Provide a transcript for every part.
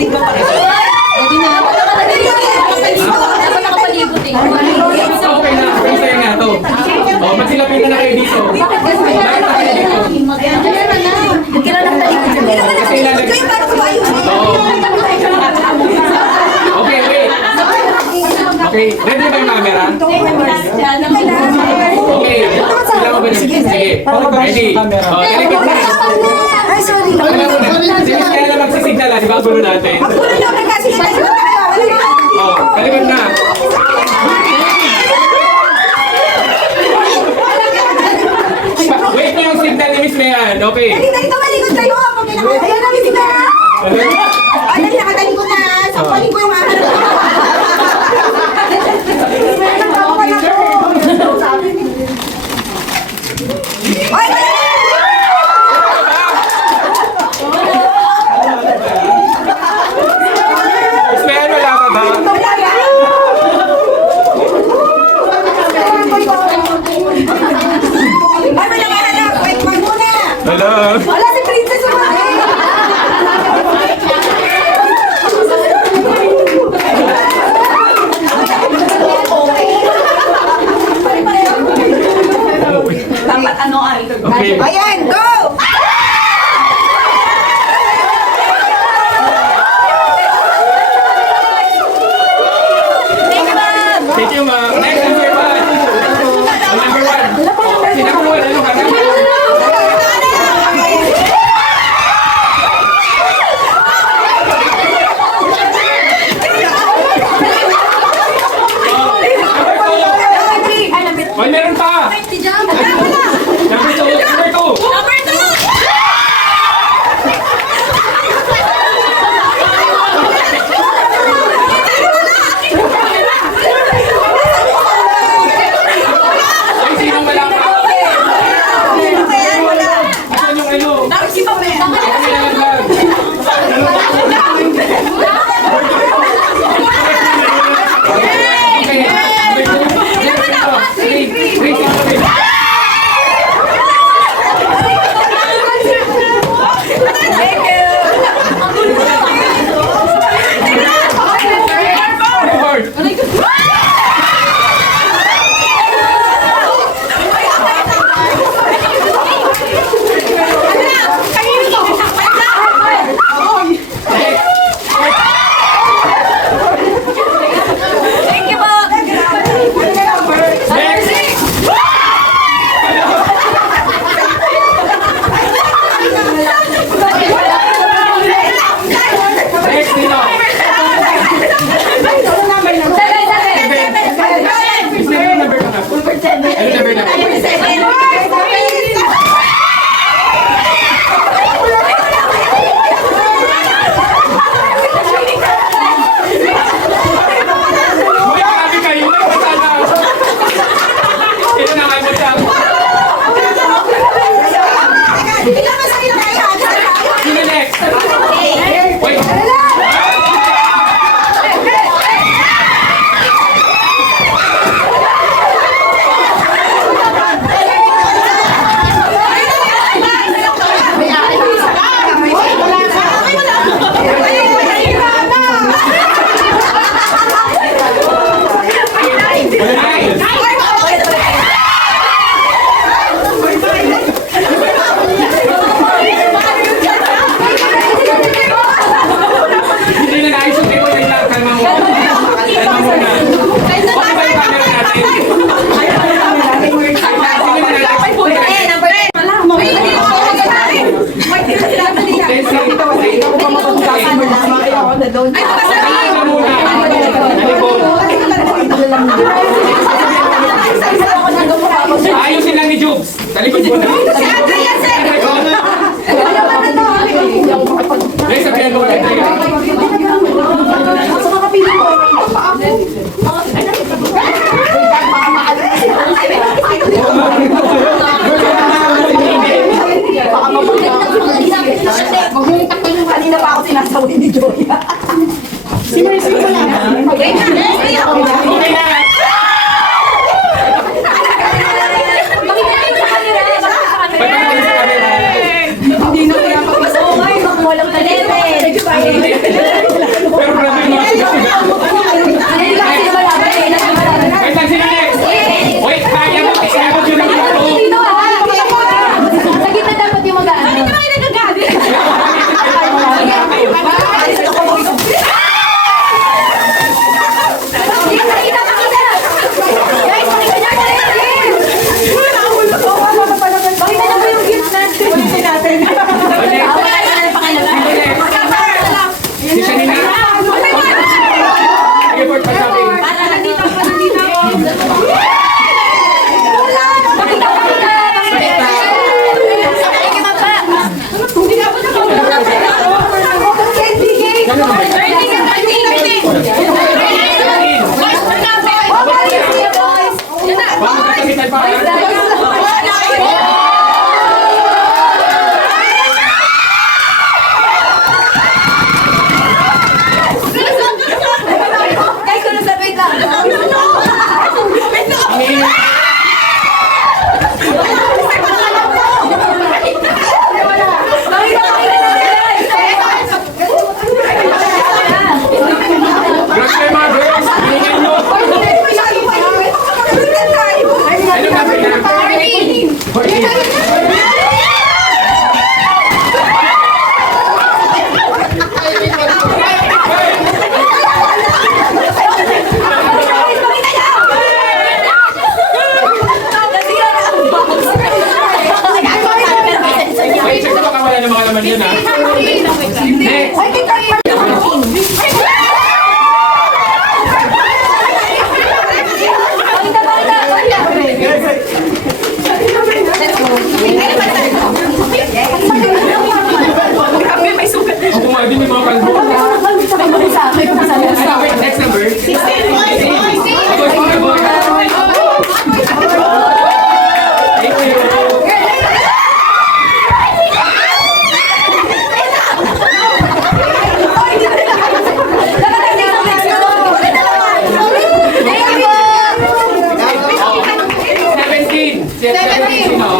Gilid mo pa rin. Pwede na. Dapat nakapalibot eh. Okay na, okay nga to. O, magsilapitan na kayo dito. Bakit na kayo dito? Kasi ilalagay. Oo. Okay, wait. Okay, ready ba yung camera? Okay, ilan mo ba yun? Sige, ready. O, talikod na. Ay, sorry. Kaya na magsisignal, di ba? Ang gulo natin. O, talikod na. Wait mo yung signal ni Miss Mayan, okay? Dito, malikod kayo. Ayan na, Miss Mera. Ay, nakatalikod na. Sampalin ko yung mga. Miss Mayan, wala ka ba? Ay, wala ka na. Wait, wag muna. Hello? Wala si Princess. Dapat ano ay. Okay. Ayan, go! Thank you, ma'am. Next, number one. Number one. Sinakuha na yung camera. Oy, meron pa! Number two! Number two! Ay, sinong wala pa? Asan yung ano? Okay lang lang. Okay. Next, Nino. Ano number ka na? Ano number na? Uy, marami kayo. Basta na. Ito na kayo magsabi. Sino next? Wait. Hindi na naayos yung table na lang. Kalma mo. Kalma muna. Okay ba yung camera natin? Ayusin lang ni Jubes. Talikod mo na. Guys, sabihan ko lang tayo. Kanina pa ako sinasawi ni Joya. Sinersi ko lang. Okay na. Ba't natin sa camera? Hindi na kaya pag-masaway. Walang talente. Guys, sunod sa wait lang. Next number.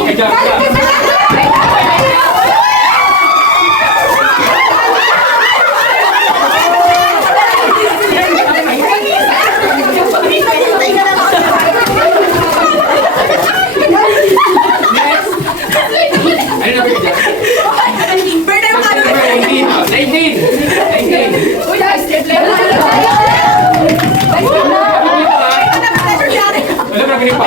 Okay, jump. Ano na ba yun? 19. Wala pa rin pa.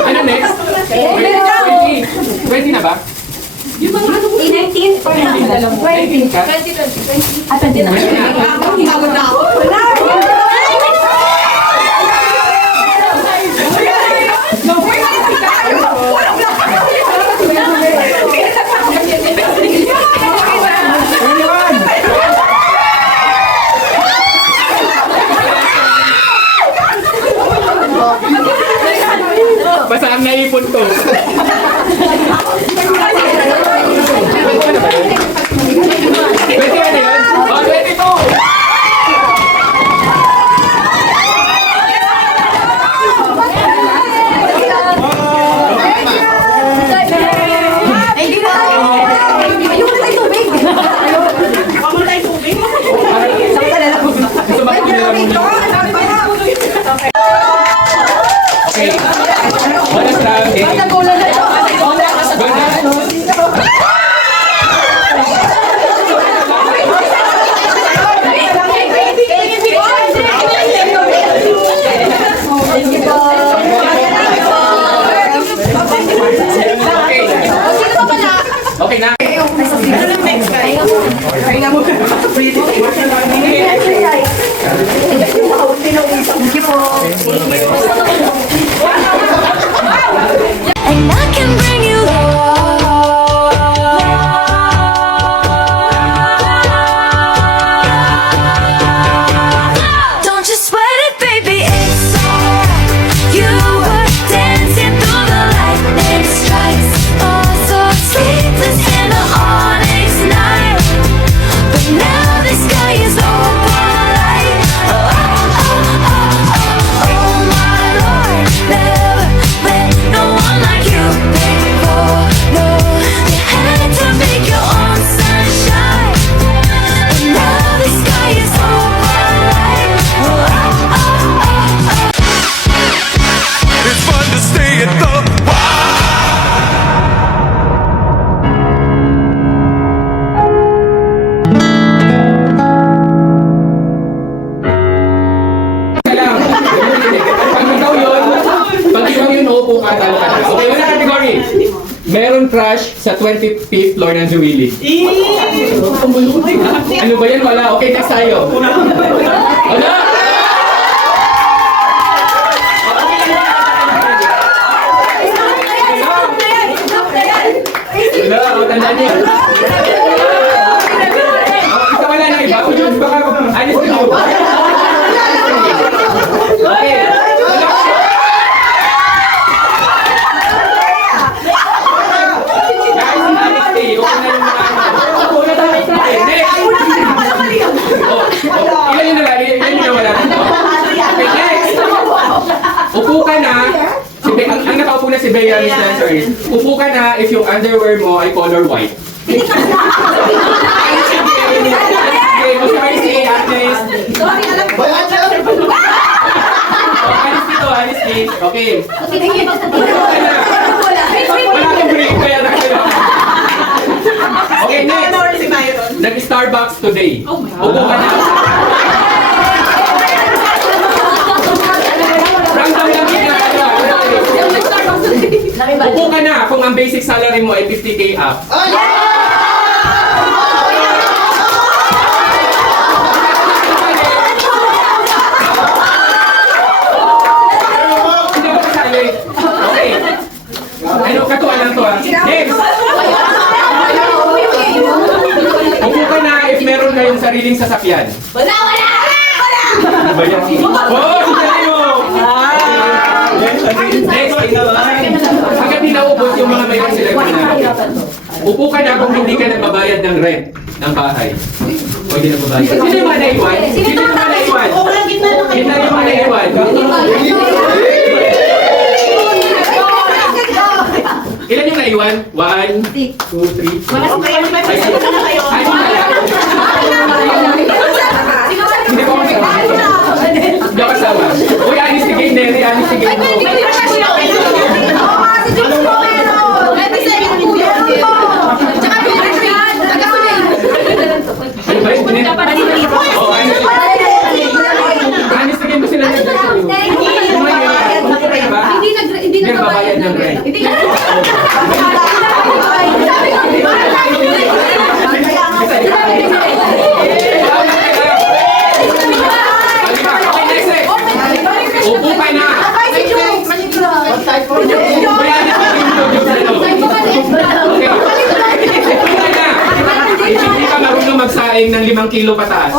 Ano next? 20 na ba? 19 or 19 ka? 20 na. Basta ang naipon ko. Pwede ka na yun? Oh, 22! Gusto ba kung nila muna? Okay. Bonus round. Okay na. And I can bring you love. Don't you sweat it, baby, it's alright. You were dancing through the lightning strikes. Oh, so sleepless in the onyx night. But now the sky is opalite. Oh, oh, oh, oh, oh, oh, my Lord. Never let no one like you before. No, you had to make your own sunshine. And now the sky is opalite. Oh, oh, oh, oh, oh. It's fun to stay at the Pag ikaw yun, uupo ka, talo ka. Okay, wala category. Meron crush sa 25th floor ng Juwili. Ano ba yan? Wala. Okay, next tayo. Wala! si Bea, Miss Lancer. Upo ka na if yung underwear mo ay color white. Hindi ka Okay, Miss Marcy, Agnes. Sorry, alam ko. Alis dito, alis dito. Okay. Sige, Wala kang break, kaya na kayo. Okay, next. Nag-Starbucks today. Upo ka na. Random lang yun na kayo. Upo ka na kung ang basic salary mo ay 50K up. Hindi ko kasali. Okay. Ano, katuwa lang to ah. Next. Upo ka na if meron kayong sariling sasakyan. Wala! Ba yan? Oh, sasali mo! Next. Hanggang di naubos yung mga mayroon sila. Upo ka na kung hindi ka nagbabayad ng rent ng bahay. O hindi nagbabayad. Sino yung mga naiwan? Sino yung mga naiwan? Sino yung mga naiwan? Ilan yung naiwan? 1, 2, 3. Ay, hindi ko kasama. Hindi ko kasama. Uy, anis si Gay, Neri, anis si Gay. Ano ba yun? Oo, anis si Gay mo sila nandun sa'yo. Hindi nagbabayad ng rent. Upo ka na! Hindi ka marunong magsaing ng 5 kilo pataas.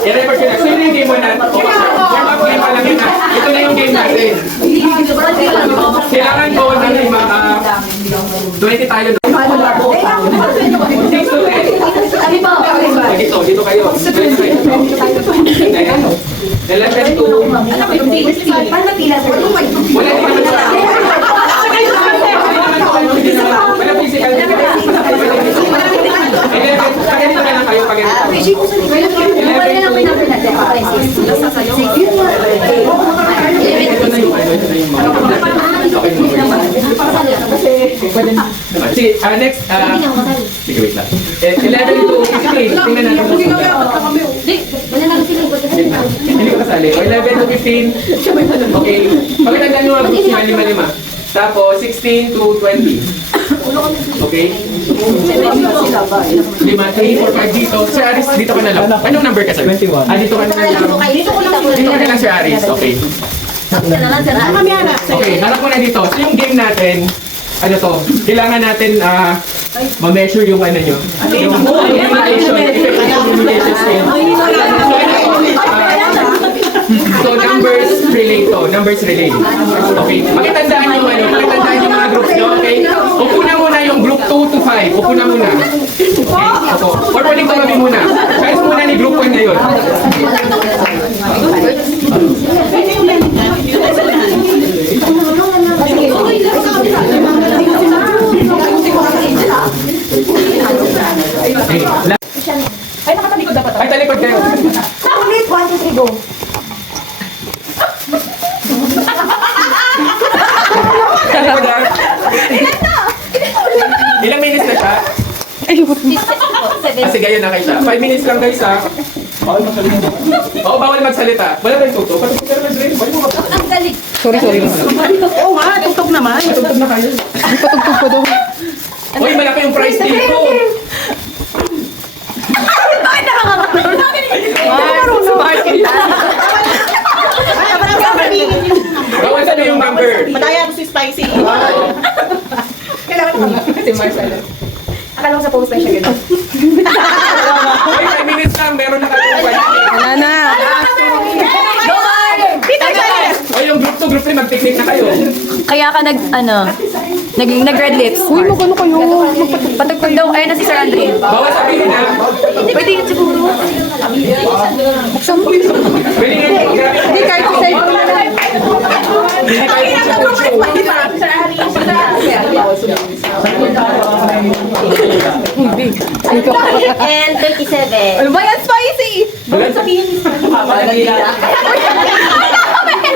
I-refer ko na. So yun yung game mo na. Warm-up game pa lang yun na. Ito na yung game natin. Kailangan ko ng 20 tayo. 6 to 10. Dito kayo. 11 to... Wala naman sa... Wala physical. Pag-ganito na lang kayo. Sige, next. Sige, wait lang. 11 to 15. Tingnan natin. Hindi ko kasali. 11 to 15. Okay. Pagkatandaan nyo mga groups nyo, 5-5. Tapos, 16 to 20. Okay? 5, 3, 4, 5 dito. Sir Aris, dito ka na lang. Anong number ka, sir? 21. Dito ka na lang. Dito ka na lang, Sir Aris. Okay. Okay, harap mo na dito. So, yung game natin, ano to, kailangan natin ma-measure yung ano nyo. Yung communication, effective communication skill. So, numbers relate to. Numbers relate. Okay. Pakitandaan yung ano, pakitandaan yung mga groups nyo, okay? Upo na muna yung group 2 to 5. Upo na muna. Okay? Opo. Or pwedeng tumabi muna. Choice muna ni group 1 na yun. Ay, nakatalikod dapat. Ay, talikod kayo. Ulit, 1, 2, 3, go. Talikod lang. Ilang minutes na siya? Sige, yun na kayo siya. 5 minutes lang guys ha. Bawal magsalita. Oo, bawal magsalita. Wala tayong tuto. Patugtog ka naman, Dre. Bawal mo magsalita. Sorry. Oo nga, tugtog naman. Patugtog na kayo. Patugtog pa daw. Uy, malaki yung price dito. Bakit nakakapagod? Bawal sa yung number. Madaya ko si Spicy. Kailangan ko si Marcelo. Akala ko sa post na siya gano'n. Uy, 5 minutes lang. Meron na kayo. Wala na. O yung group to group rin, mag-picnic na kayo. Kaya ka Nag-red lips. Uy, magano kayo? Patugtog daw. Ayun na si Sir Andre. Bawal sabihin ha. Pwede yun siguro. Buksan mo. Pwede nga yung Hindi, kahit sa side ko na lang. And 37. Ano ba yan, spicy?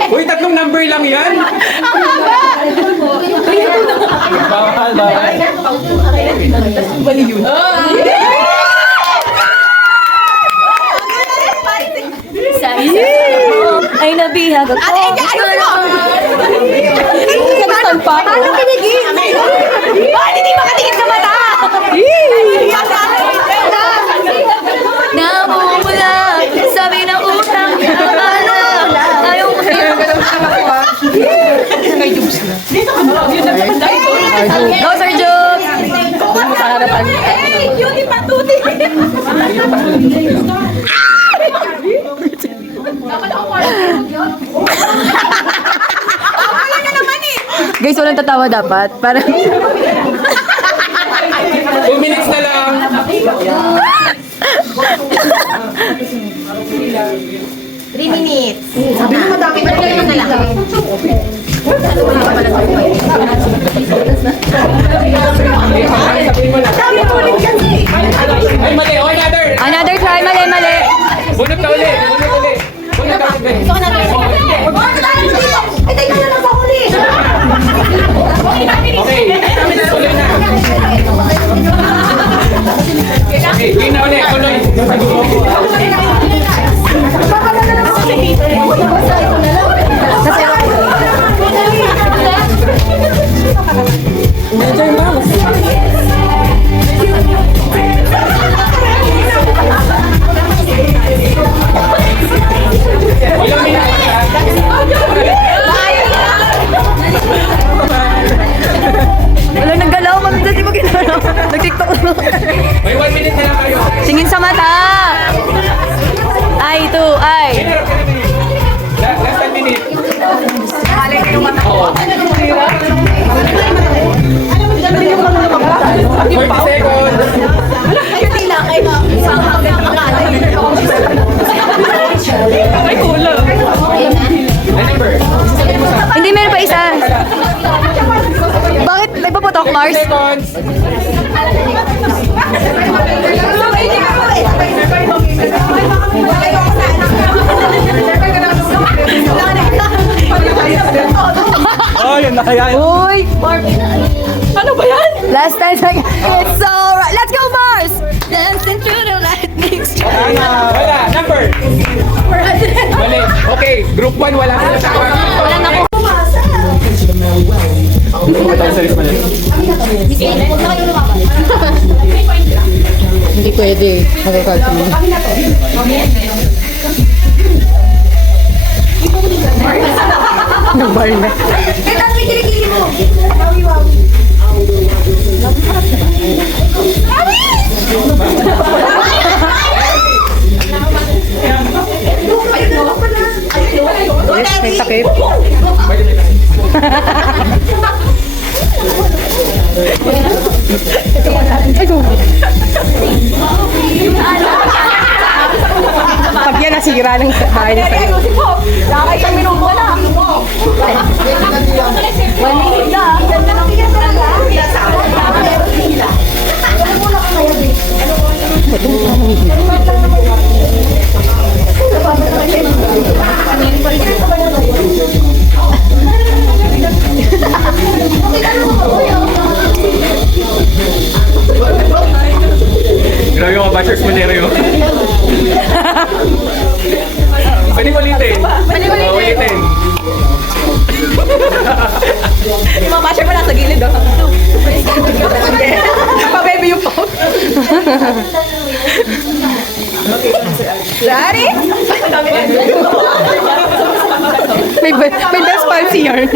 Uy, tatlong number lang yan. Bawal, bawal. Sa ay nabihag ako. Saan pa? Paano pinigil? Bakit hindi makatingin sa mata? Namumula, sabi ng utang, akala, ayaw ko Go, Sir Jokes! Beauty patuti. Guys, walang tatawa dapat. Para 2 minutes na lang. Three minutes. Sabi mo madami pa rin na lang. Sabihin mo na. Ay, mali. Oh, another. another try, mali, mali. Bunot ka ulit. Bunot ulit. Bunot ka ulit. Ay, teka na lang sa huli. Okay. Tuloy na. Okay, yun na ulit. Tuloy. Ilang minutes na? Wala naggalaw, di mo ginalaw. Nag-tiktok lang. May 1 minute na lang kayo. Tingin sa mata. Ay, ito, ay. Last 10 minutes. Oo. 40 seconds. Ay, kulang. Ano number? Hindi, meron pa isa. Bakit? May paputok, Mars? Seconds. Oh, yun na kaya. Uy! Ano ba yan? Last time, it's alright. Let's go, Mars! Dancing through the lightning strike. Wala. Number. Mali. Okay. Group 1, wala sila sa Wala na ko. Hindi pwede. Magkakalsin. Nag-bar na. Ito ang kilikili mo. Yes, may takip. Ay, go. Pag yan nasira ng bahay na sa'yo. Lakay sa minuto na. 1 minute na. Grabe yung mga bashers mo nero yun. Pwede ulitin. Oh, ulitin. Yung mga basher pa nasa gilid, oh. Pa-baby yung phone. Daddy? May best spicy yarn.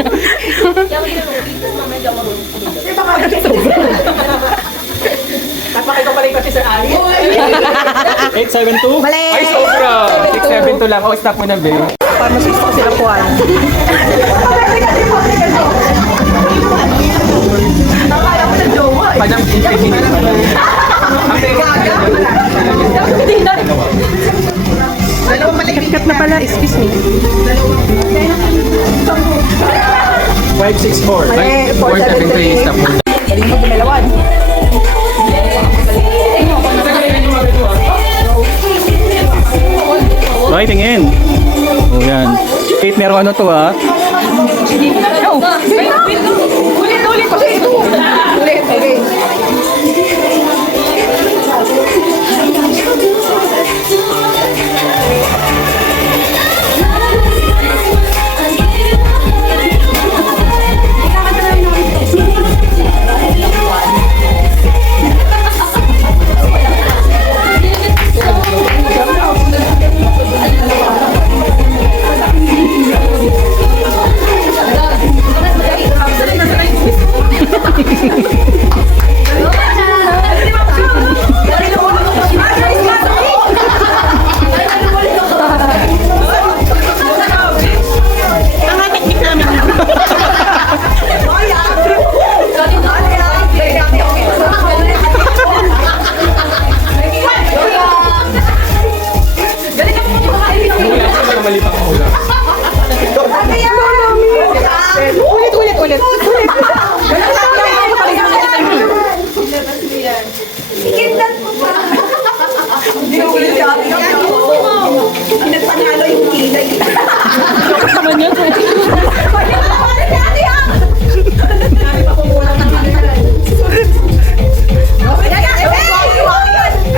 Napakita pala yung kasi Sir Ali. 872? Ay, sobra. 672 lang. Oh, stop mo na, babe. Para mas gusto ko sila kuhan. 4. Ay, 473 stop muna. Galing mo gumalawan. Okay, tingin. O yan. Wait, meron ano to ha? Ulit kasi ito. Ulit, okay. Ulit. Kindat mo pa. Hindi ko ulit si ate. Kinatpanalo yung kilay. Naman yun.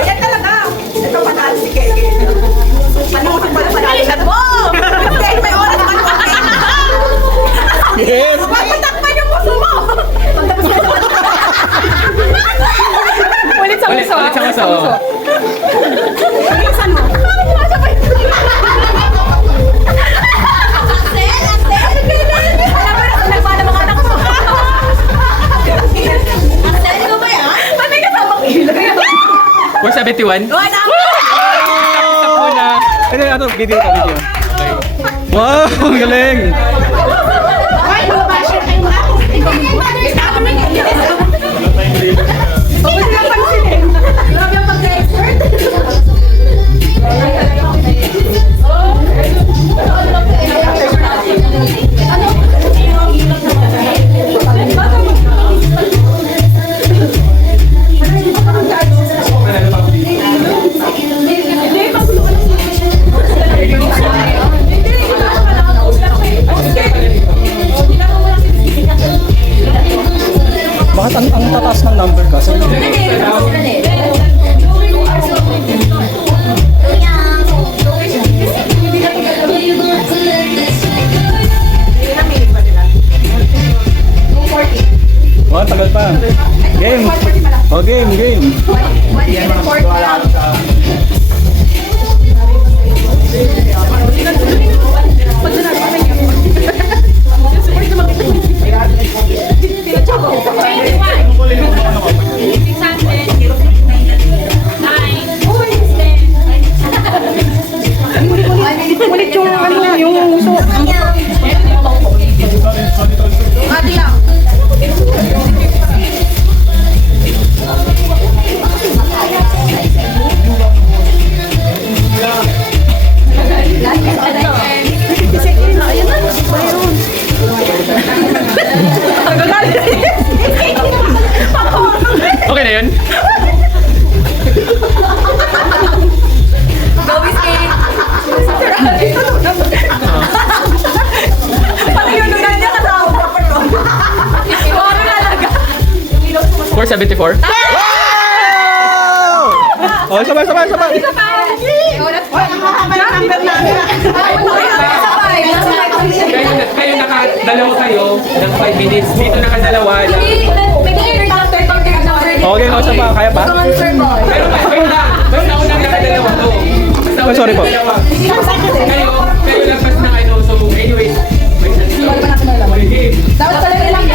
Ayan talaga. Ito panalo si Keke. Panusok pala panalo. Wow! May oras pa naman. Yes! Papatakpan yung puso mo. Ulit sa Ulit, uso. ulit sa uso. Bilisan mo. Alam mo na, nagpala mga anak mo. Dali mo ba yan? Ba't may kasamang kilay? 471. Wala. Stop muna. Ito, ano, video ka, video. Wow, ang galing! Bakit ang tataas ng number ka? Sir? Wow, tagal pa. Game! O, game! Ulit yung ano, yung uso. Okay na yun? Pati yun, nung nandiyan ka sa ako, dapat ko. Ikaw talaga. 474. Oh, sabay! Kayo nakadalawa kayo ng 5 minutes. Dito nakadalawa ng... Okay, isa pa. Kaya pa? Pero may naunang nakadalawa to. Oh, sorry po. Kayo lapas na kayo. So anyways, may game. Dapat pala nilang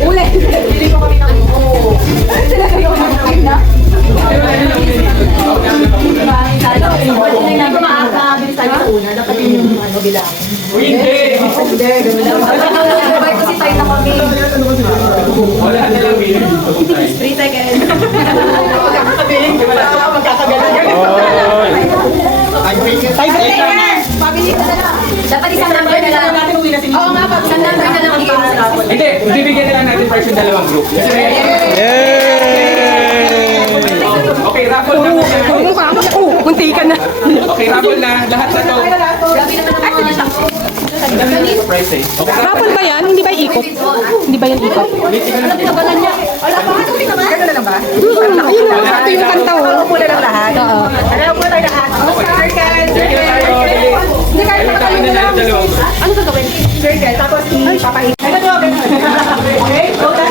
ulit. Hindi ko kami ng sila kayo ng na. Makakabilis tayo sa una. Dapat yung bilang. Hindi! Sabay kasi tayo na kami. Wala na lang minute dito. 3 seconds. Magkakagalan. Oy! Dapat isang number na lang. Oo nga, pag isang number na lang ang Hindi, bibigyan na lang natin first yung dalawang group. Kasi okay, raffle na muna. Munti ka na. Okay, raffle na. Lahat na to. Surprise eh. Okay, Rapol ba yan? Hindi ba ikot? Hindi ba yan ikot? Ayun na, ito yung kanta oh. Muna lang lahat. Alam mo na lahat. Circle. Sige na tayo. Dali. Ayun, tapos na lang yung dalawang group. Ano gagawin? Circle. Tapos ipapahit. Okay? Okay?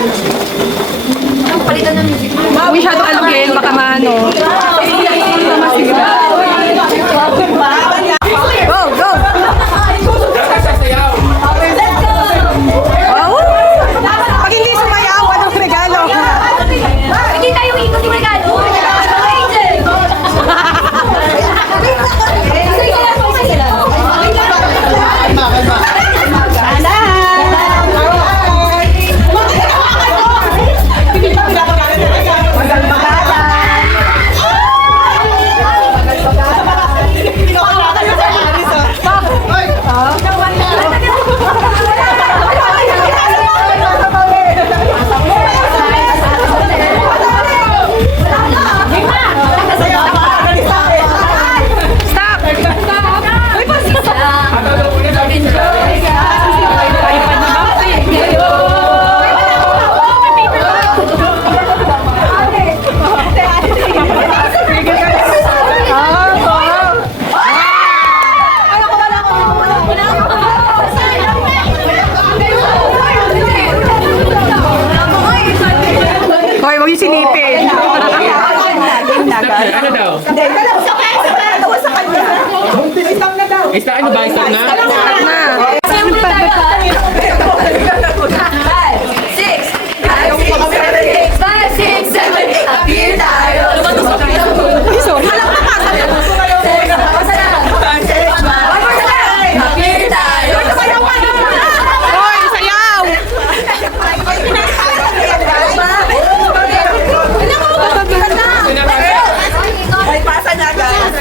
palitan ng music. Masyado alugin, baka maano. Go, go! Sasayaw. Oh! Pag hindi sumayaw, anong regalo? Hindi tayo ikot yung regalo. Hoy, huwag yung sinipin. Ano daw? Isa ano ba? Isa na? Five, six, seven, eight. Appear tayo. Ay, sorry. Appear tayo. Hoy, sayaw! Ay, pasa na guys.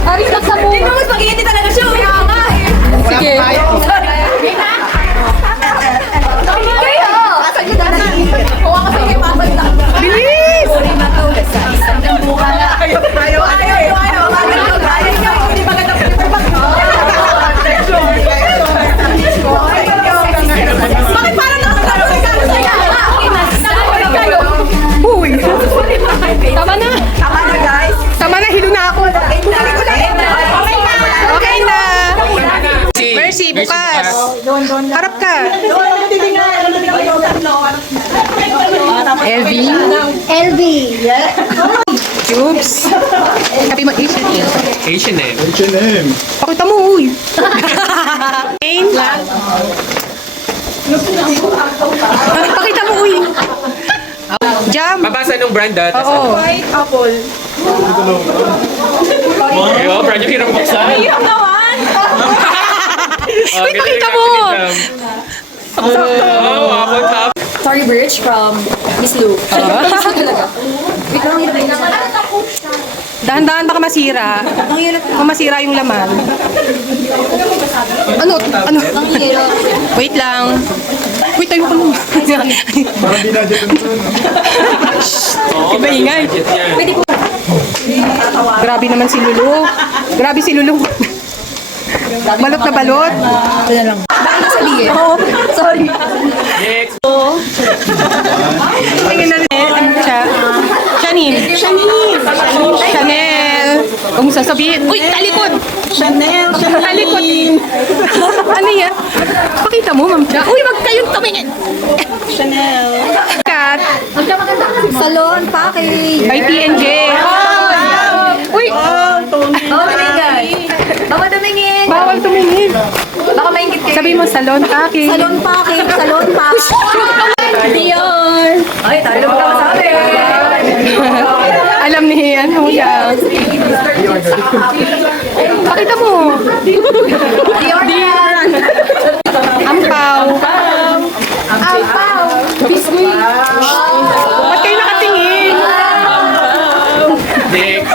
Aris lang sa buhay. Tingnan mo, spaghetti talaga siya. Sige. Asan yun na? Kuha ka sa iyo, papagta. Bilis! Uri matugas sa isang dambuka na. Ayaw. Hindi maganda po yung bakit parang nakakalo regalo sa'yo? Uy! Tama na! Tama na guys. Tama na, hilo na ako. Okay na! Mercy, bukas. Harap ka. LV. LV. Cubes. Sabi mo, Asian name. Asian eh. Pakita mo, uy. Pain. Pakita mo, uy. Jam. Mabasa nung brand ah. Oo. White apple. Ayun, brand yung hirap buksan. Hirap naman. Uy, pakita mo. Oh, apple top. Sorry, Birch, from Miss Lou. Miss Lou talaga. Wait lang, hirap na. Dahan-dahan baka masira. Kung masira yung laman. Ano? Wait lang. Wait, tayo ko lang. Iba ingay. Grabe naman si Lulu. Grabe si Lulu. Balot na balot. Bakit nasabihin? Oo. Sorry. Next. Tingnan na ano siya? Chanel. Chanel. Kung sasabihin, uy, talikod! Chanel. Talikod. Ano yan? Pakita mo, ma'am. Uy, wag kayong tumingin. Chanel. Kat. Salon, package. By TNJ. Uy, Bawal tumingin. Bawal tumingin. bawal tumingin. Baka maingit kayo. Sabi mo, salon paki. Salon package. Salon package. Dior. Ay, tayo lang magkakasabi. Alam ni ano siya. Pakita mo. Dior. Ampaw. Ampaw. Biscuit. Ba't kayo nakatingin? Next.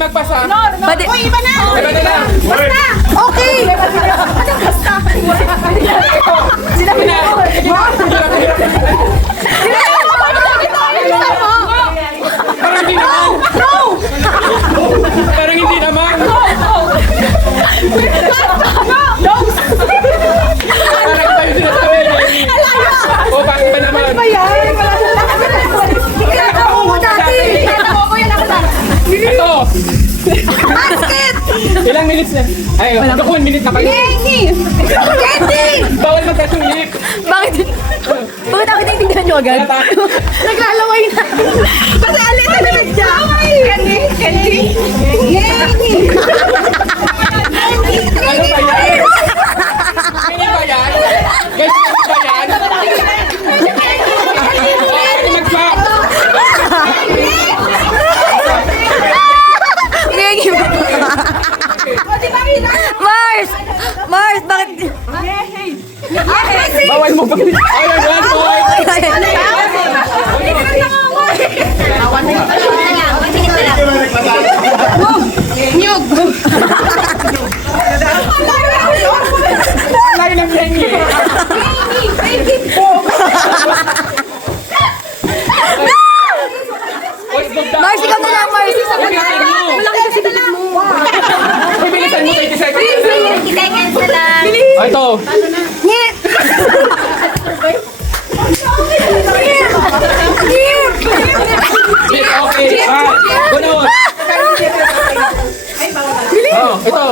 magpasa. Pwede. Uy, iba na! Iba na lang. Basta! Okay! Anong basta? Sige na. Parang hindi naman. Parang hindi naman. Parang iba yung sinasabi. O, bakit ba naman? Kinakamu mo dati! Kinakamu mo yan ako na! Ito. Basket! Ilang minutes na? Ay, hanggang 1 minute na kayo. Kenny! Kenny! Bawal magtouch yung lip. Bakit? Bakit ako tinitingnan nyo agad? Naglalaway na. Kasi alit na naman siya! Kenny! Kenny! Kenny! Ano ba yan? Kanya ba yan? Guys, kanya ba yan? Ay, nagpa. Mars! Mars, bakit? Bawal mo ba? Ayun, 1 point. Layo ng Kenny. Mars, ikaw na lang, Mars! Malaki kasi bibig mo. Bilisan mo, 30 seconds. Seconds na lang. Oh, ito. Okay. Gunod. Oh, ito.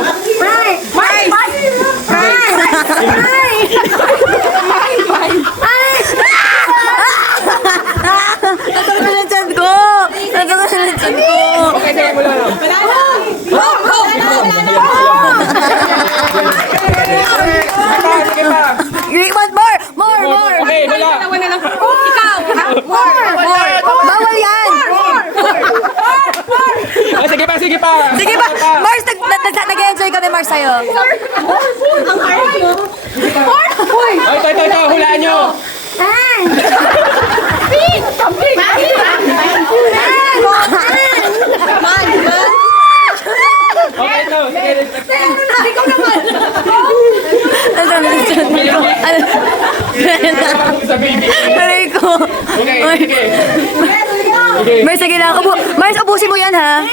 Natulog na ng tiyan ko! Natulog na ng tiyan ko! Okay, sige mo lang. Sige pa. Great one, more! Okay, wala. More! Bawal yan! Oh, sige pa, sige pa. Sige ba? Mars, nag-enjoy kami, Mars, sa'yo. Oh, ito. Hulaan nyo. Okay, ito. Sige. Nasaan na tiyan ko? Sa baby. Aray ko. Okay, sige. Okay. Mars, sige lang. Mars, ubusin mo yan, ha?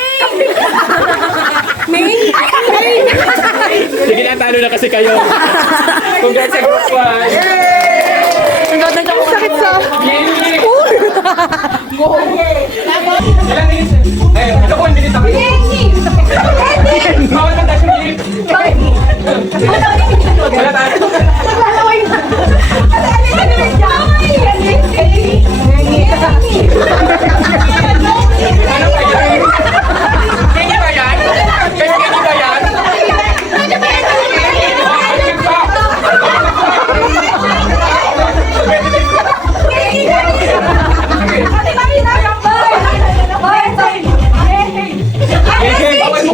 Sige na, talo na kasi kayo. Congrats sa group 1. Sakit sa... Ilang minutes? Eh, ito 1 minute ako. Bawal mag-touch yung lip. Wala tayo. Ano ba yan? Kenny ba yan? Kenny ba yan? Kenny ba? Bawal mo.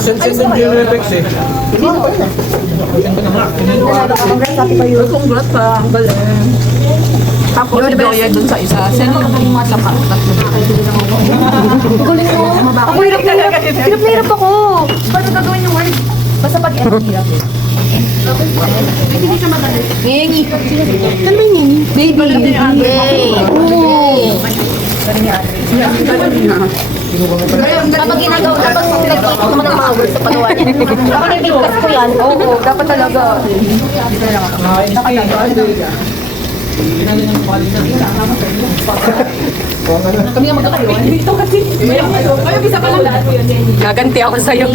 Send yung lyrics eh. Congrats pa. Galing. Tapos si Joya dun sa isa. Sino yung mga saka? Galing mo. Ako hirap na hirap. Hirap na hirap ako. Paano gagawin yung word? Basta pag hirap. Ngengi. Ano ba yung baby? Yay! Kapag ginagawa, kapag nag-iikot naman ng mga words sa pagawa niya. Ako nabigkas ko yan. Oo, dapat talaga. Gaganti ako sa'yo.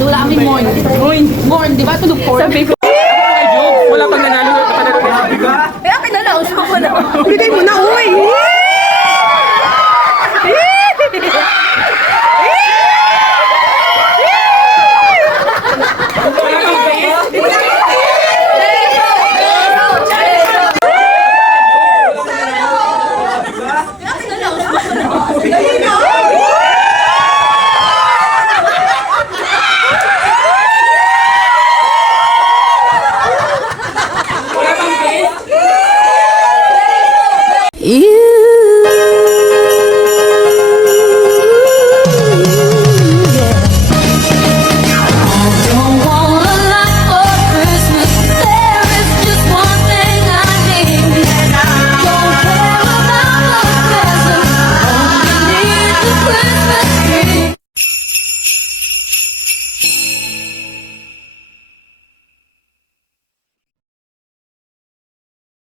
Wala kaming morn. Morn, di ba? Tulog porn. Sabi ko, Wala pang nanalo. Kaya kinalaos ko na. bigay mo na, uy! You